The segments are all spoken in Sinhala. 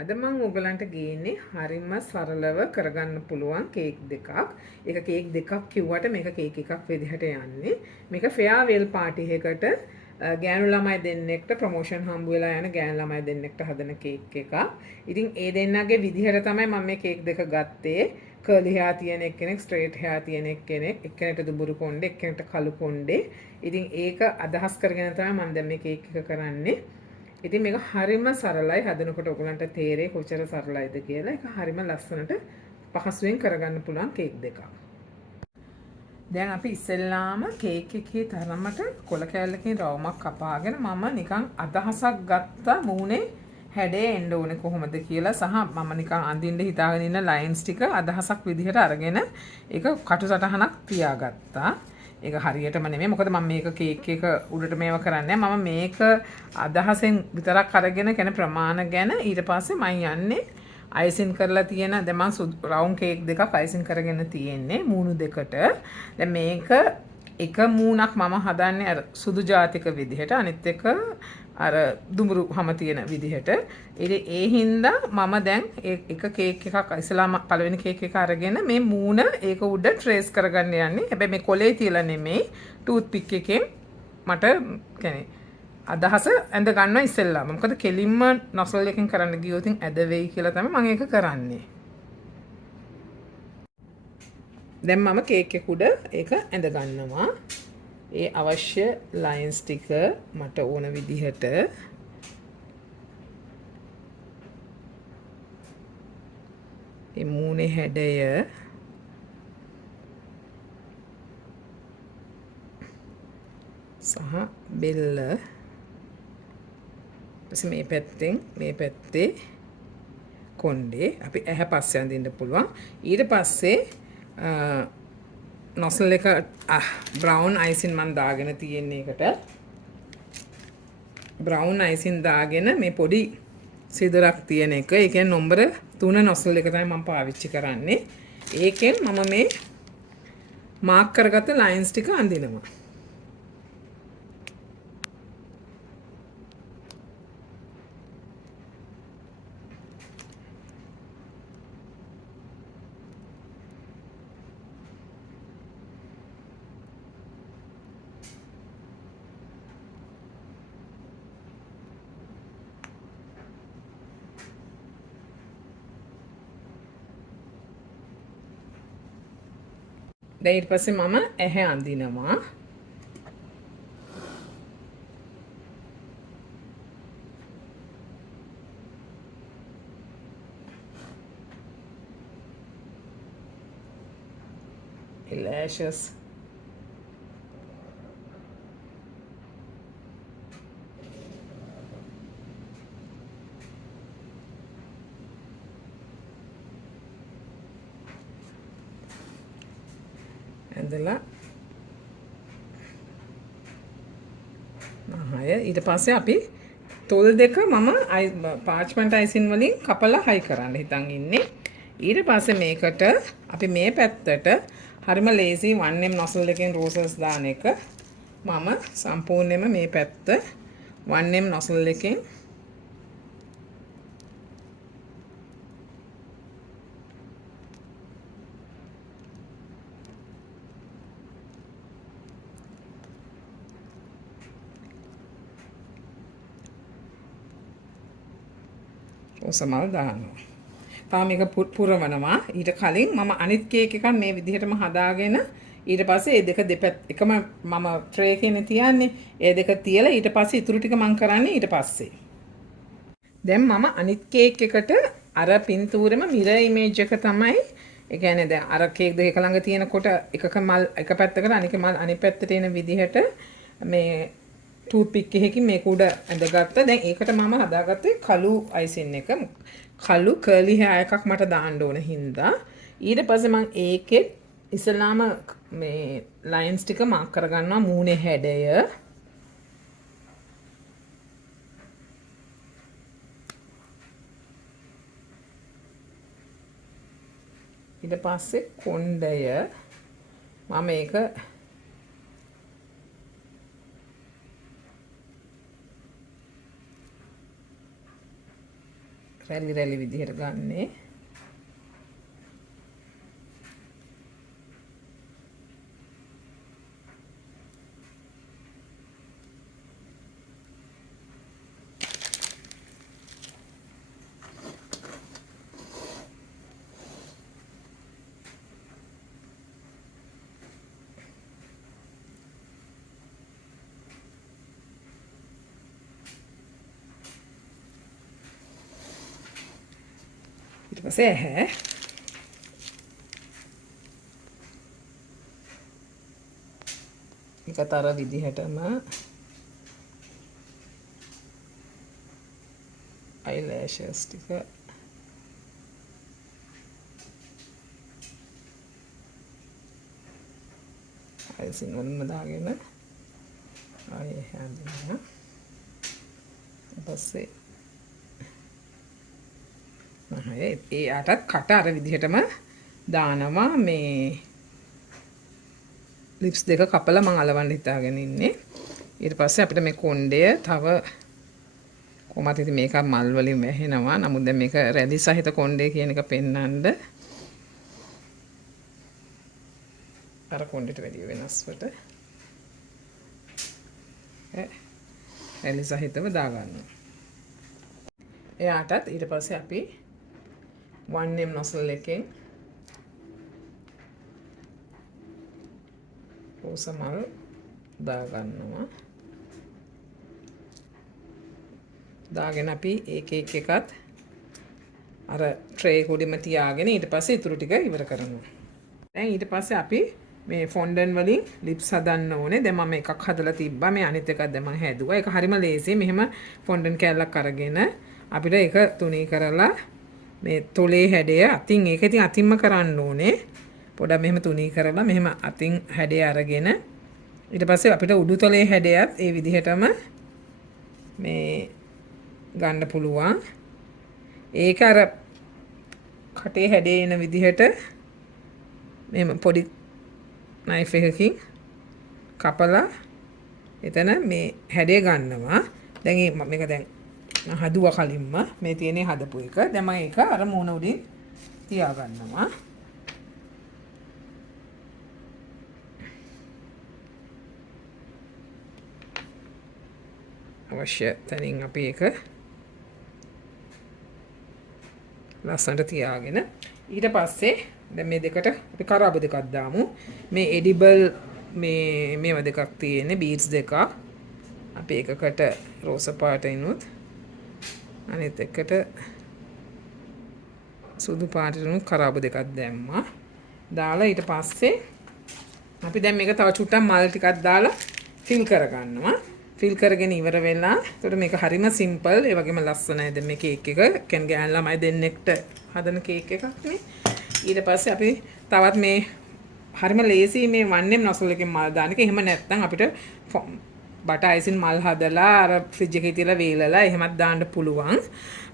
අද මම ඔයගලන්ට ගේන්නේ හරිම සරලව කරගන්න පුළුවන් කේක් දෙකක්. ඒක කේක් දෙකක් කිව්වට මේක කේක් එකක් විදිහට යන්නේ. මේක ෆෙයාවෙල් පාටි එකකට ගෑනු ළමයි දෙන්නෙක්ට ප්‍රොමෝෂන් හම්බ වෙලා යන ගෑනු ළමයි දෙන්නෙක්ට හදන කේක් එකක්. ඉතින් ඒ දෙන්නගේ විදිහට තමයි මම මේ කේක් දෙක ගත්තේ. කර්ලි හෙයා තියෙන එක්කෙනෙක්, ස්ට්‍රේට් හෙයා තියෙන එක්කෙනෙක්, එක්කෙනෙක්ට දුඹුරු කොණ්ඩේ, එක්කෙනෙක්ට කළු කොණ්ඩේ. ඉතින් ඒක අදහස් කරගෙන තමයි මම දැන් මේ කේක් එක කරන්නේ. ඉතින් මේක හරිම සරලයි හදනකොට ඔයගලන්ට තේරෙයි කොච්චර සරලයිද කියලා. ඒක හරිම ලස්සනට පහසුවෙන් කරගන්න පුළුවන් කේක් දෙකක්. දැන් අපි ඉස්සෙල්ලාම කේක් එකේ තරමට කොළ කෑල්ලකින් රවුමක් කපාගෙන මම නිකන් අදහසක් ගත්තා මූණේ හැඩේ එන්න ඕනේ කොහොමද කියලා සහ මම නිකන් අඳින්න හිතාගෙන ඉන්න ලයින්ස් ටික අදහසක් විදිහට අරගෙන ඒක කටු සටහනක් තියාගත්තා. ඒක හරියටම නෙමෙයි මොකද මම මේක කේක් එක උඩට මේව කරන්නේ මම මේක අදහසෙන් විතරක් අරගෙන කියන ප්‍රමාණ ගැන ඊට පස්සේ මම යන්නේ අයිසින් කරලා තියෙන දැන් මම රවුන්ඩ් කේක් දෙකක් අයිසින් කරගෙන තියෙන්නේ මූණු දෙකට. දැන් මේක එක මූණක් මම හදන්නේ අර සුදු ජාතික විදිහට අනිත් එක අර දුඹුරු හැම තියෙන විදිහට. ඒ හින්දා මම දැන් එක කේක් එකක් ඉස්සලාම පළවෙනි කේක් එක අරගෙන මේ මූණ ඒක උඩ ට්‍රේස් කරගන්න යන්නේ. හැබැයි මේ කොලේ තියලා නෙමෙයි ටූත් පික් එකෙන් මට කියන්නේ අදහස ඇඳ ගන්නවා ඉස්සෙල්ලාම. මොකද කෙලින්ම නොසල් එකෙන් කරන්න ගියොත් ඇද වෙයි කියලා තමයි මම ඒක කරන්නේ. දැන් මම කේක් එක උඩ ඒක ඇඳ ගන්නවා. ඒ අවශ්‍ය ලයින්ස් ටික මට ඕන විදිහට මේ මූණේ හැඩය සහ බෙල්ල ඊපස්සේ මේ පැත්තෙන් මේ පැත්තේ කොණ්ඩේ අපි ඇහැ පස්සේ අඳින්න පුළුවන්. ඊට පස්සේ නොසල් එක බ්‍රවුන් අයිසින් මම දාගෙන තියෙන එකට බ්‍රවුන් අයිසින් දාගෙන මේ පොඩි සිදුරක් තියෙන එක. ඒ කියන්නේ නම්බර 3 නොසල් එක තමයි මම පාවිච්චි කරන්නේ. ඒකෙන් මම මේ මාක් කරගත්ත ලයින්ස් ටික අඳිනවා. දැන් ඊට පස්සේ මම ඇහැ අඳිනවා. lashes ඇඳලා ඊට පස්සේ අපි තොල් දෙක මම පාර්ච්මන්ට් අයිසින් වලින් කපලා හයි කරන්න හිතන් ඉන්නේ. ඊට පස්සේ මේකට අපි මේ පැත්තට හරිම ලේසි 1M නොසල් එකෙන් රෝසස් දාන එක මම සම්පූර්ණයෙන්ම මේ පැත්ත 1M නොසල් එකෙන් ඔසමල් දානවා. තාම මේක පුරවනවා. ඊට කලින් මම අනිත් කේක් එකක් මේ විදිහටම හදාගෙන ඊට පස්සේ මේ දෙක දෙපැත්ත එකම මම ට්‍රේ එකේ තියන්නේ. ඒ දෙක තියලා ඊට පස්සේ ඉතුරු ටික මම කරන්නේ ඊට පස්සේ. දැන් මම අනිත් කේක් එකට අර පින්තූරෙම මිරර් ඉමේජ් එක තමයි ඒ කියන්නේ දැන් අර කේක් දෙක ළඟ තියෙනකොට එකක මල් එක පැත්තකට අනික මල් අනිත් පැත්තට එන විදිහට මේ ටූත් පික් එකකින් මේක උඩ ඇඳගත්තා. දැන් ඒකට මම හදාගත්තේ කළු අයිසින් එක. කළු කර්ලි හෙයා එකක් මට දාන්න ඕන හින්දා ඊට පස්සේ මම ඒකෙත් ඉස්සලාම මේ ලයින්ස් ටික මාක් කරගන්නවා මූණේ හැඩය. ඊට පස්සේ කොණ්ඩය මම මේක රැලි රැලි විදිහට ගන්නේ. ඊට පස්සේ ඇහැ එකතර විදිහටම eyelashes ටික අයිසින් වලින්ම දාගෙන ආයේ හැඳින්වනවා. ඊට පස්සේ ඒ ආටත් කට අර විදිහටම දානවා. මේ ලිප්ස් දෙක කපලා මම අලවන්න හිතාගෙන ඉන්නේ. ඊට පස්සේ අපිට මේ කොණ්ඩය තව කොහොමද ඉතින් මේක මල් වලින් වැහෙනවා. නමුත් දැන් මේක රැලි සහිත කොණ්ඩය කියන එක පෙන්වන්න අර කොණ්ඩෙට වැඩි වෙනස්වට රැලි සහිතව දාගන්නවා. එයාටත් ඊට පස්සේ අපි 1M nozzle එකෙන් රෝසමල් දාගන්නවා. දාගෙන අපි එක එකත් අර ට්‍රේ එක උඩින්ම තියාගෙන ඊට පස්සේ ඉතුරු ටික ඉවර කරනවා. දැන් ඊට පස්සේ අපි මේ ෆොන්ඩන් වලින් ලිප්ස් හදන්න ඕනේ. දැන් මම එකක් හදලා තිබ්බා. මේ අනිත් එකක් දැන් මම හැදුවා. ඒක හරිම ලේසියි. මෙහෙම ෆොන්ඩන් කෑල්ලක් අරගෙන අපිට ඒක තුනී කරලා මේ තොලේ හැඩය අතින් ඒක ඉතින් අතින්ම කරන්න ඕනේ. පොඩක් මෙහෙම තුනී කරලා මෙහෙම අතින් හැඩය අරගෙන ඊට පස්සේ අපිට උඩු තොලේ හැඩයත් ඒ විදිහටම මේ ගන්න පුළුවන්. ඒක අර කටේ හැඩේ එන විදිහට මෙහෙම පොඩි නයිෆ් එකකින් කපලා එතන මේ හැඩය ගන්නවා. දැන් මේක දැන් හදුවා කලින්ම මේ තියෙන්නේ හදපු එක. දැන් මම ඒක අර මූණ උඩින් තියා ගන්නවා. අවශ්‍ය තැනින් අපි ඒක ලස්සනට තියාගෙන ඊට පස්සේ දැන් මේ දෙකට අපි කරාබ දෙකක් දාමු. මේ එඩිබල් මේවා දෙකක් තියෙන්නේ බීඩ්ස් දෙකක්. අපි එකකට රෝස පාටිනුත් අනිත් එකට සුදු පාටිනුත් කරාබ දෙකක් දැම්මා. දාලා ඊට පස්සේ අපි දැන් මේක තව චුට්ටක් මල් ටිකක් දාලා ෆිල් කරගන්නවා. ෆිල් කරගෙන ඉවර වෙලා. එතකොට මේක හරිම සිම්පල්. ඒ වගේම ලස්සනයි. දැන් මේ කේක් එක කැන් ගෑන් ළමයි දෙන්නෙක්ට හදන කේක් එකක් නේ. ඊට පස්සේ අපි තවත් මේ හරිම ලේසි මේ 1M nozzle එකෙන් මල් දාන එක. එහෙම නැත්නම් අපිට බට අයිසින් මල් හදලා අර ෆ්‍රිජ් එකේ තියලා වේලලා එහෙමත් දාන්න පුළුවන්.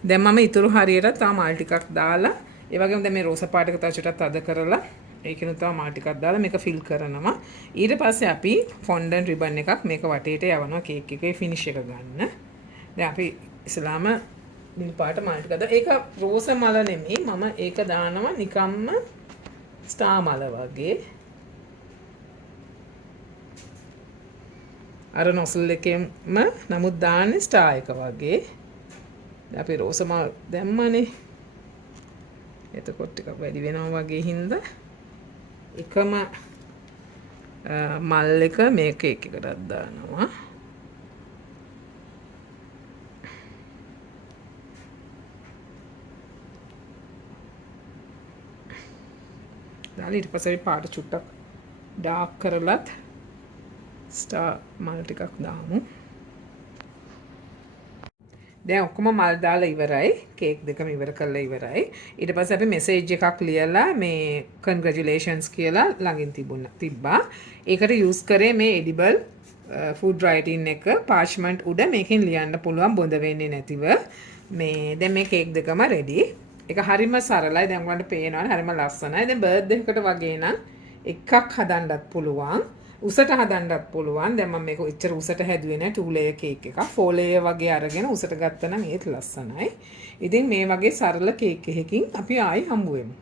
දැන් මම ඊතුරු හරියට තව මල් ටිකක් දාලා ඒ වගේම දැන් මේ රෝස පාට එක තව චුට්ටක් තද කරලා ඒකිනුත් තව මල් ටිකක් දාලා මේක ෆිල් කරනවා. ඊට පස්සේ අපි ෆොන්ඩන් රිබන් එකක් මේක වටේට යවනවා කේක් එකේ ෆිනිෂ් එක ගන්න. දැන් අපි ඉස්ලාම නිල් පාට මල් ටික දාලා ඒක රෝස මල නෙමෙයි මම ඒක දානවා නිකම්ම ස්ටාර් මල වගේ. අර නොසල් එකෙන්ම නමුත් දාන්නේ ස්ටාර් එක වගේ. දැන් අපි රෝස මල් දැම්මනේ. එතකොට ටිකක් වැඩි වෙනවා වගේ හින්දා එකම මල් එක මේ කේක් එකටත් දානවා. දාලා ඊට පස්සේ පාට චුට්ටක් ඩාර්ක් කරලත් ස්ටාර් මල් ටිකක් දාමු. දැන් ඔක්කොම මල් දාලා ඉවරයි. කේක් දෙකම ඉවර කරලා ඉවරයි. ඊට පස්සේ අපි මෙසේජ් එකක් ලියලා මේ congratulations කියලා ළඟින් තිබ්බා. ඒකට යූස් කරේ මේ edible food writing එක parchment උඩ මේකෙන් ලියන්න පුළුවන් බොඳ වෙන්නේ නැතිව. මේ දැන් මේ කේක් දෙකම ready. ඒක හරිම සරලයි. දැන් ඔයාලට පේනවනේ හරිම ලස්සනයි. දැන් බර්ත්ඩේ එකකට වගේ නම් එකක් හදන්නත් පුළුවන්. උසට හදන්නත් පුළුවන්. දැන් මම මේක එච්චර උසට හැදුවේ නැහැ 2 layer cake එකක්. 4 layer වගේ අරගෙන උසට ගත්තා නම් ඒත් ලස්සනයි. ඉතින් මේ වගේ සරල කේක් එකකින් අපි ආයි හම්බ වෙමු.